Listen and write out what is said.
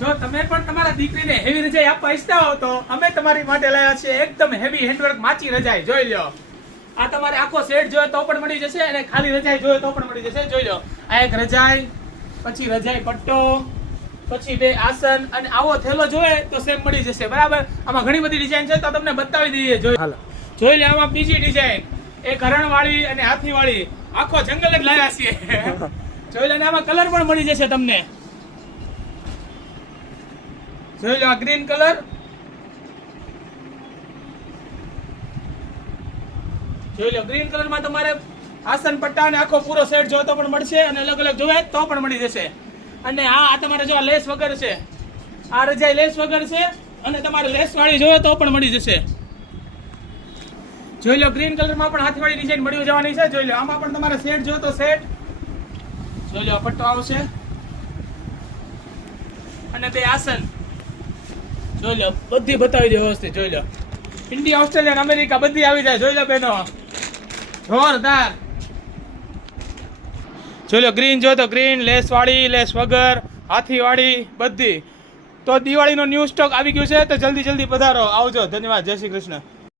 જો તમે પણ તમારા દીકરીને હેવી રજાઈ આપવા ઈચ્છતા હો તો અમે તમારી માટે લાવ્યા છીએ એકદમ હેવી હેન્ડવર્ક માચી રજાઈ. જોઈ લો આ તમારે આખો સેટ જોઈએ તો પણ મળી જશે અને ખાલી રજાઈ જોઈએ તો પણ મળી જશે. જોઈ લો આ એક રજાઈ પછી રજાઈ પટ્ટો પછી બે આસન અને આવો થેલો જોઈએ તો સેમ મળી જશે. બરાબર? આમાં ઘણી બધી ડિઝાઇન છે તો તમને બતાવી દઈએ. જોઈ જોઈ લે આમાં બીજી ડિઝાઇન એ કરણ વાળી અને હાથી વાળી આખો જંગલ જ લાવ્યા છીએ. જોઈ લે આમાં કલર પણ મળી જશે તમને. જોઈ લો ગ્રીન કલર. જોઈ લો, ગ્રીન કલરમાં તમારે આસન પટ્ટા અને આખો પૂરો સેટ જોતો પણ મળશે અને અલગ અલગ જોવે તો પણ મળી જશે. અને આ આ તમારે જો લેસ વગર છે. આ રજાઈ લેસ વગર છે અને તમારે લેસ વાળી જોવે તો પણ મળી જશે. જોઈ લો, ગ્રીન કલરમાં પણ હાથવાળી ડિઝાઇન મળી જવાની છે. જોઈ લો, આમાં પણ તમારે સેટ જો તો સેટ. જોઈ લો પટ્ટો આવશે. અને તે આસન. જોઈ લો, બધી બતાવી દે વ્યવસ્થિત, જોઈ લો. ઇન્ડિયા, ઓસ્ટ્રેલિયા અમેરિકા બધી આવી જાય, જોઈ લો બેનો જોરદાર. જોઈ લો ગ્રીન જો તો ગ્રીન લેસ વાળી લેસ વગર, હાથી વાળી, બધી. તો દિવાળીનો ન્યૂ સ્ટોક આવી ગયું છે, તો જલ્દી જલ્દી પધારો. આવજો, ધન્યવાદ, જય શ્રી કૃષ્ણ.